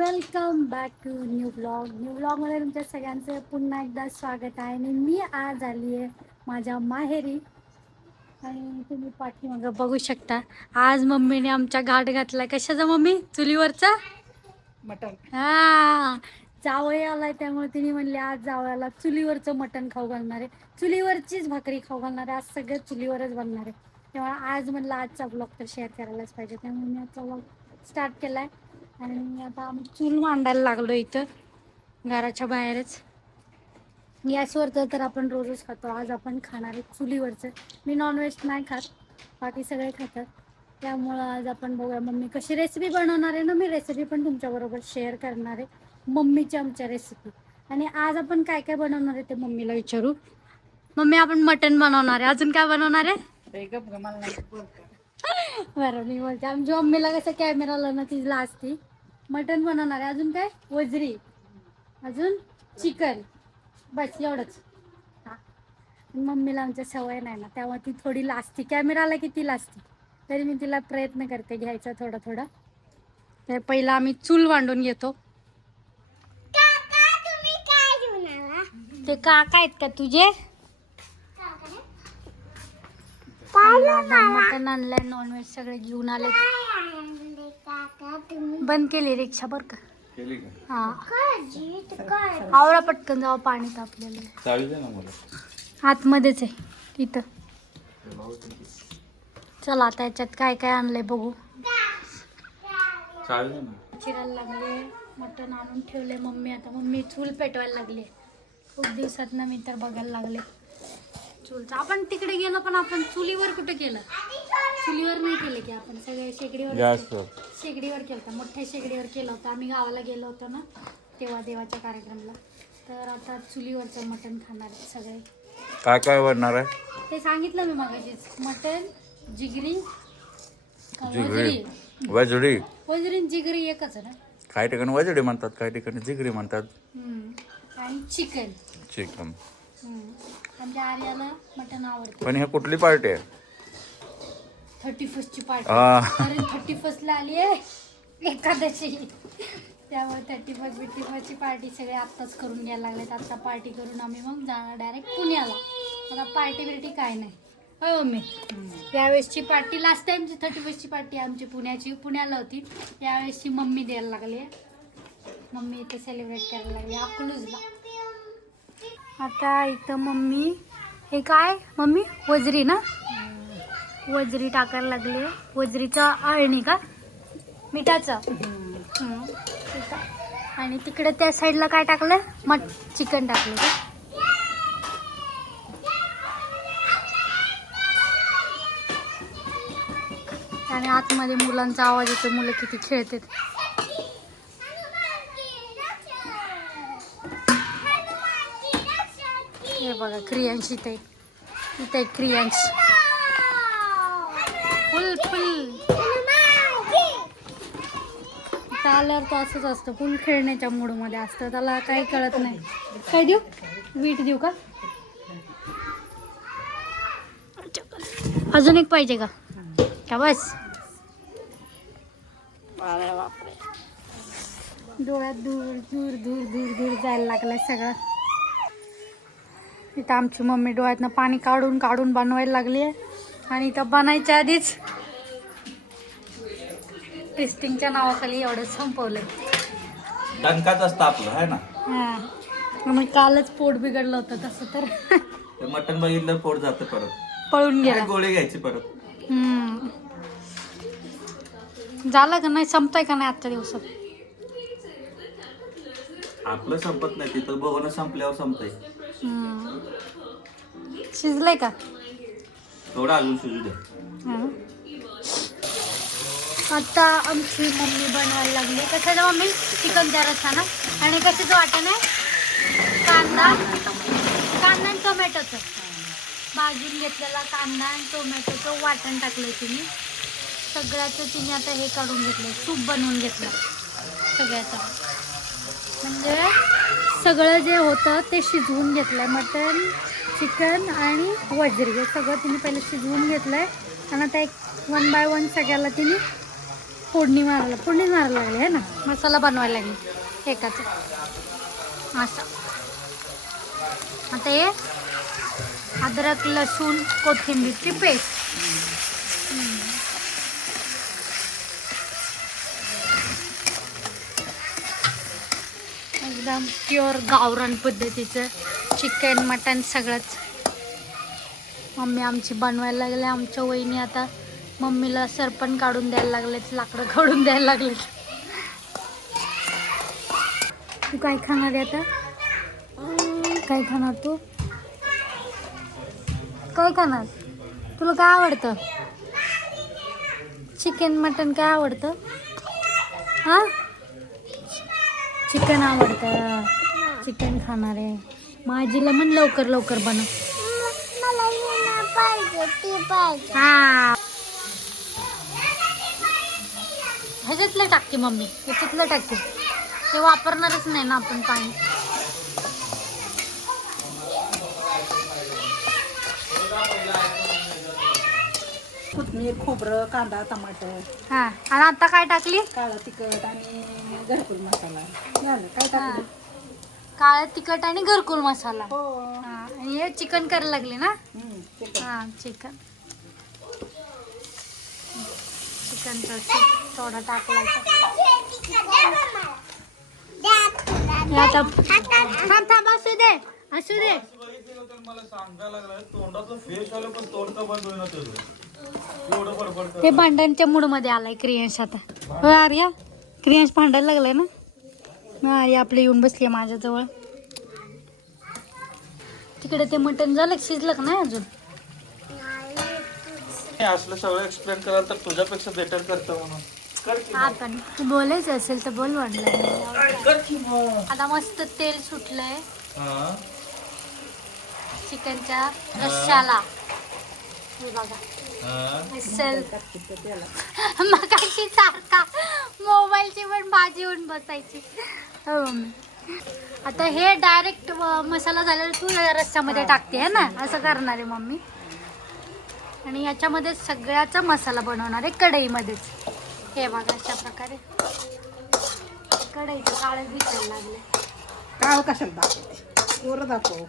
Welcome back to new ब्लॉगमध्ये तुमच्या सगळ्यांचं पुन्हा एकदा स्वागत आहे. आणि मी आज आली आहे माझ्या माहेरी आणि तुम्ही पाठीमागं बघू शकता. आज मम्मीने आमच्या घाट घातलाय. कशाचा मम्मी? चुलीवरचा मटन. हा, जावई आलाय त्यामुळे तिने म्हणले आज जावयाला चुलीवरचं मटण खाऊ घालणार आहे, चुलीवरचीच भाकरी खाऊ घालणार आहे. आज सगळं चुलीवरच बनणार आहे. तेव्हा आज म्हणलं आजचा ब्लॉग तर शेअर करायलाच पाहिजे, त्यामुळे मी आजचा ब्लॉग स्टार्ट केलाय. आणि आता आम्ही चूल मांडायला लागलो इथं घराच्या बाहेरच. गॅसवरचं तर आपण रोजच खातो, आज आपण खाणार आहे चुलीवरचं. मी नॉनव्हेज नाही खात, बाकी सगळे खातात. त्यामुळं आज आपण बघूया मम्मी कशी रेसिपी बनवणार आहे ना. मी रेसिपी पण तुमच्याबरोबर शेअर करणार आहे, मम्मीची आमच्या रेसिपी. आणि आज आपण काय काय बनवणार आहे ते मम्मीला विचारू. मम्मी आपण मटण बनवणार आहे, अजून काय बनवणार आहे? बरं मी बोलते. आमच्या मम्मीला कसं कॅमेराला ना तिला असती. मटण बनवणार आहे, अजून काय? वजरी, अजून चिकन, बस एवढंच. हां, मम्मीला आमच्या सवय नाही ना, त्यामुळे ती थोडी लाजती. कॅमेराला किती लाजती, तरी मी तिला प्रयत्न करते घ्यायचा थोडा थोडा. तर पहिला आम्ही चूल मांडून घेतो. ते काका आहेत का तुझे? मटण आणलंय, नॉनव्हेज सगळे घेऊन आले. बंद केली रिक्षा बर का. हा, आवरा पटकन जाऊ, पाणी तापलेलं आतमध्येच आहे तिथं. चला आता याच्यात काय काय आणलंय बघू. चिरायला लागले, मटण आणून ठेवले मम्मी. आता मम्मी चूल पेटवायला लागली. खूप दिवसात ना मी तर बघायला लागले चूलचं. आपण तिकडे गेलो पण आपण चुलीवर कुठे केलं? चुलीवर नाही केलं की आपण सगळे शेगडीवर केलं. मोठ्या शेगडीवर केलं होतं आम्ही, गावाला गेलो होतो ना तेव्हा देवाच्या कार्यक्रमाला. तर आता चुलीवरचं मटण खाणार सगळे. काय काय बनणार आहे ते सांगितलं मी मगाशीच. मटण, जिगरी, वजडी. वजरी जिगरी एकच आहे ना. काही ठिकाणी वजडी म्हणतात, काही ठिकाणी जिगरी म्हणतात. आणि चिकन. आमच्या आर्याला मटण आवडतं. पण ह्या कुठली पार्टी आहे? 31st ची पार्टी. कारण 31st ला आली आहे एकादशी, त्यामुळे 31st ची पार्टी सगळे आत्ताच करून घ्यायला लागलेत. आता पार्टी करून आम्ही मग जाणार डायरेक्ट पुण्याला. आता पार्टी बिर्टी काय नाही हो मम्मी. यावेळेसची पार्टी, लास्ट टाइमची 31st ची पार्टी आमची पुण्याला होती. यावेळेसची मम्मी द्यायला लागली. मम्मी इथं सेलिब्रेट करायला लागली अकलूजला. आता इथं मम्मी, हे काय मम्मी? वजरी ना, वजरी टाकायला लागले. वजरीचा आळणी का, मिठाचं. आणि तिकडे त्या साईडला काय टाकलं? चिकन टाकलं का? आणि आतमध्ये मुलांचा आवाज येतो, मुलं किती खेळतात. हे बघा क्रियांश इथे क्रियांश फुल आल्यावर तो असंच असतं, फुल खेळण्याच्या मूडमध्ये असतं, त्याला काही कळत नाही. काय देऊ? वीट देऊ का? अजून एक पाहिजे का? का बस? डोळ्यात दूर दूर दूर दूर दूर जायला लागलाय सगळं. इथं आमची मम्मी डोळ्यातनं पाणी काढून काढून बनवायला लागली आहे. आणि इथं बनायच्या आधीच टेस्टिंगच्या नावाखाली एवढं संपवलंय. डंकाच असतं आपलं आहे ना. हा, मग कालच पोट बिघडलं होतं तसं तर. मटण बघितलं पोट जातं, परत पळून गेला. गोळी घ्यायची परत. झालं का नाही? संपतंय का नाही आजच्या दिवसात? आपलं संपत नाही, तिथं बघणं संपल्यावर संपतंय. शिजलंय का? थोडं अजून शिजू द्या. आता आमची मम्मी बनवायला लागली. कशाचं मम्मी? चिकनचा रस्सा ना. आणि कशाचं वाटण आहे? कांदा आणि टोमॅटोचं भाजून घेतलेला कांदा आणि टोमॅटोचं वाटण टाकलंय तिने. सगळ्याचं तिने आता हे काढून घेतलंय, सूप बनवून घेतलं सगळ्याचं. म्हणजे सगळं जे होतं ते शिजवून घेतलंय. मटण, चिकन आणि वजरी हे सगळं तिने पहिले शिजवून घेतलंय. आणि आता एक 1 बाय 1 सगळ्याला तिने फोडणी मारायला लागली आहे ना, मसाला बनवायला लागली एकाच असं. आता हे अद्रक लसूण कोथिंबीरची पेस्ट. एकदम प्युअर गावरान पद्धतीचं चिकन मटन सगळंच मम्मी आमची बनवायला लागले. आमच्या वहिनी आता मम्मीला सरपण काढून द्यायला लागलेत, लाकडं काढून द्यायला लागलेत. तू काय खाणार आहे आता? काय खाणार तू? काय खाणार? तुला काय आवडतं? चिकन मटन काय आवडतं? हा, चिकन आवडतं. चिकन खाणार आहे. माझीला म्हण लवकर लवकर बनव. हा, ह्याच्यातलं टाकते मम्मी, ह्याच्यातलं टाकते. ते वापरणारच नाही ना आपण पाणी. कोथिंबीर, खोबरं, कांदा, टमाटर, हा, आणि आता काय टाकली? काळं तिखट आणि घरकुल मसाला. झालं काय टाकलं? काळं तिखट आणि घरकुल मसाला. हो. हा, आणि हे चिकन करायला लागले ना? तिखट. हा, चिकनचा सूप थोडा टाकलायचा. आता थांब असू दे. हे भांडणच्या मूड मध्ये आलाय क्रियांश आता. होय आर्या, क्रियांश भांडायला लागलाय ना. मग आर्या आपले येऊन बसली माझ्याजवळ. तिकडे ते मटण झालं शिजलं का नाही अजून? असलं सगळं एक्सप्लेन कराल तर तुझ्यापेक्षा बेटर करतो म्हणून आपण तू बोलायचं असेल तर बोल म्हटलं. आता मस्त तेल सुटलंय चिकनच्या रश्श्याला. हे बघा असेल मगाशी सारखा मोबाईलची पण भाजी होऊन बसायची. हो मम्मी, आता हे डायरेक्ट मसाला झालेला तू या रस्स्यामध्ये टाकते आहे ना, असं करणार आहे मम्मी. आणि याच्यामध्ये सगळ्याचा मसाला बनवणार आहे कढईमध्येच. हे बघा अशा प्रकारे कढईचं काळे दिसायला लागले. काळ कशाला दाखवते? कोरं दाखव.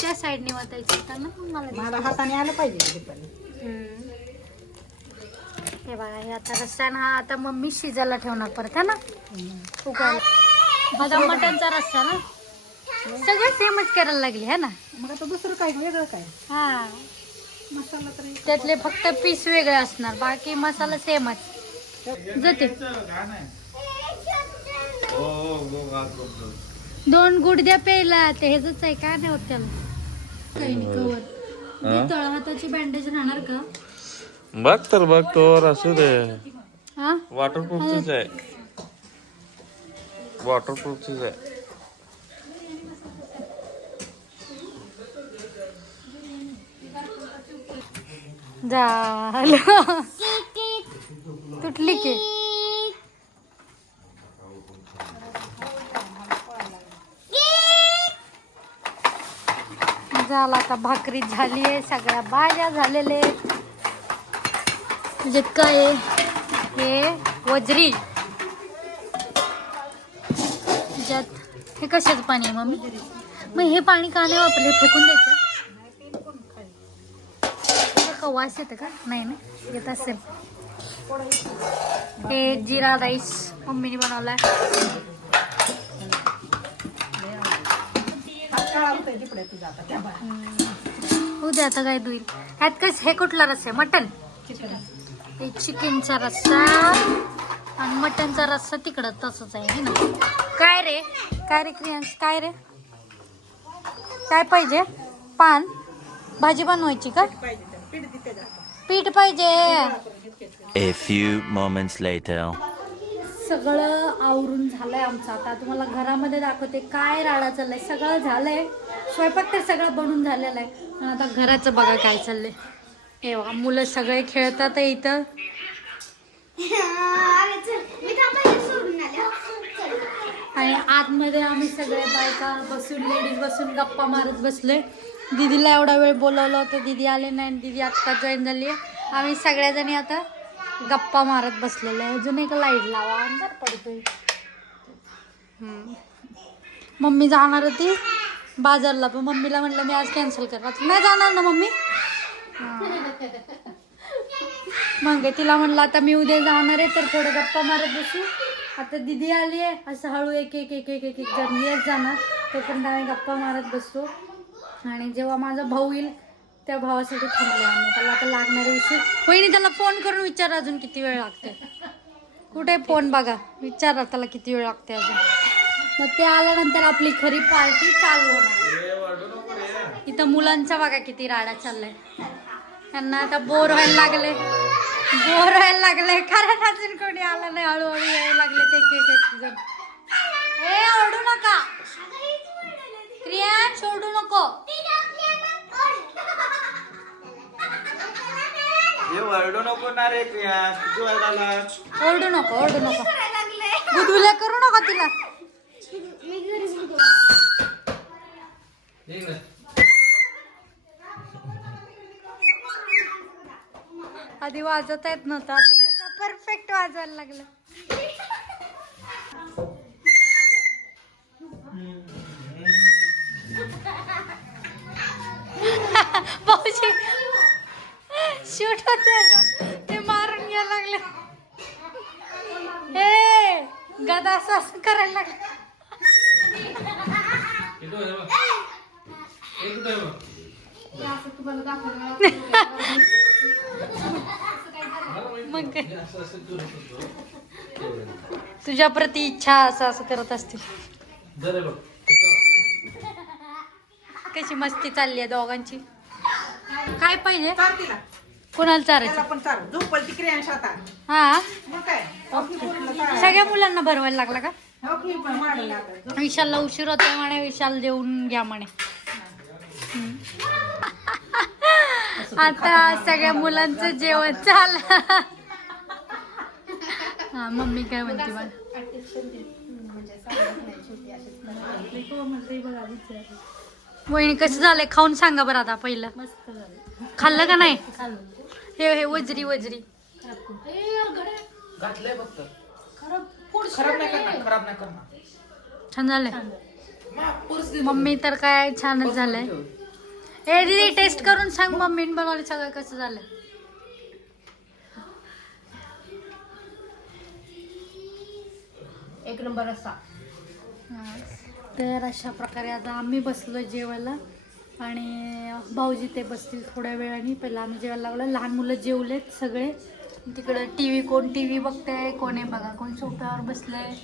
त्या साईडने वाटायचं होतं ना मला हाताने आलं पाहिजे. हे बघा, हे आता रस्सा हा आता मम्मी शिजायला ठेवणार परत आहे ना, उकळायला. माझा मटनचा रस्सा ना सगळं सेमच करायला लागली है ना. मग आता दुसरं काय वेगळं काय? हा, मसाला तर त्यातले फक्त पीस वेगळे असणार, बाकी मसाला सेमच जाते. 2 गुड द्या प्यायला. ते हेच आहे काय नाही होत त्याला. काही नाही कवर. तळहाताची बँडेज राहणार का? बघ तर बघ तोवर असू दे. हा, वॉटरप्रूफचीच आहे. वॉटरप्रूफचीच आहे. झालं तुटली की. झाला आता भाकरी झाली आहे, सगळ्या भाज्या झालेले. म्हणजे काय हे वजरी ज्यात हे कशाचं पाणी आहे मम्मी? मग हे पाणी का नाही वापरले? फेकून द्यायचं का? वास येतं का? नाही ना, येत असेल. हे जिरा राईस मम्मीने बनवलाय. उद्या आता काय होईल ह्यात? कस हे कुठला रस्सा आहे? मटन. हे चिकनचा रस्सा आणि मटनचा रस्सा तिकडं तसंच आहे ना. काय रे क्रियांश? काय रे, काय पाहिजे? पान भाजी बनवायची का? पीठ पाहिजे. A few moments later. सगळं आवरून झालंय आमचं. आता तुम्हाला घरामध्ये दाखवते काय राडा चाललाय. सगळं झालंय, स्वयंपाक तर सगळं बनून झालेलं आहे. पण आता घराचं बघा काय चाललंय. हे बघा मुलं सगळे खेळतात इथं. आणि आतमध्ये आम्ही सगळे बायका बसून, लेडीज बसून गप्पा मारत बसलोय. दीदीला एवढा वेळ बोलवलं होतं, दीदी आले नाही. दीदी आत्ता जॉईन झाली आहे. आम्ही सगळ्याजणी आता गप्पा मारत बसलेलं आहे. अजून एक लाईट लावा, अंधार पडतोय. मम्मी जाणार होती बाजारला, पण मम्मीला म्हटलं मी आज कॅन्सल कर. नाही जाणार ना मम्मी? मग तिला म्हणलं आता मी उद्या जाणार आहे, तर थोडं गप्पा मारत बसू. आता दिदी आली आहे, असं हळू एक एक एक एक एक एक जण येत जाणार, तोपर्यंत आम्ही गप्पा मारत बसतो. आणि जेव्हा माझा भाऊ येईल त्या भावासाठी थांबले आम्ही. त्याला आता लागणारे उशीर. वहिनी त्याला फोन करून विचार अजून किती वेळ लागते. कुठे फोन बघा, विचारा त्याला किती वेळ लागते अजून. मग ते आल्यानंतर आपली खरी पार्टी चालू होणार. इथं मुलांचा बघा किती राडा चाललाय. त्यांना आता बोर व्हायला लागले कारण अजून कोणी आलं नाही. हळूहळू यायला लागले ते एक एक जण. ए ओरडू नका क्रिया, सोडू नको. ओरडू नको ना रे प्रियांश, किती वेळ झाला? ओरडू नको गुदगुल्या करू नका तिला. आधी वाजवता येत नव्हतं, आता कसं परफेक्ट वाजवायला लागलं. भाऊजी शूट होते, ते मारून घ्यायला लागले. हे गदा असं करायला लागलं. मग तुझ्या प्रती इच्छा असं करत असतील. कशी मस्ती चालली आहे दोघांची. काय पाहिजे कोणाला चारायचं? हा सगळ्या मुलांना भरवायला लागला का? विशालला उशीर होतोय म्हणे, विशाल जेवून घ्या म्हणे. आता सगळ्या मुलांचं जेवण झालं. हा मम्मी काय म्हणते मला? वहिनी कसं झालंय खाऊन सांगा बरं आता. पहिलं खाल्लं का नाही? हे वजरी छान झालंय. मम्मी तर काय छानच झालंय. ए दीदी टेस्ट करून सांग मम्मीने बनवलं सगळं कसं झालंय. एक नंबर असा. तर अशा प्रकारे आता आम्ही बसलो जेवायला आणि भाऊजी ते बसतील थोड्या वेळाने. पहिला आम्ही जेवायला लागलो. लहान मुलं जेवलेत सगळे. तिकडं कोण टी व्ही बघतंय, कोण आहे बघा, कोण सोफ्यावर बसलंय.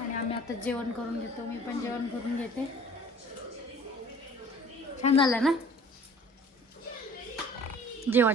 आणि आम्ही आता जेवण करून घेतो. मी पण जेवण करून घेते. छान झालं ना जेवा.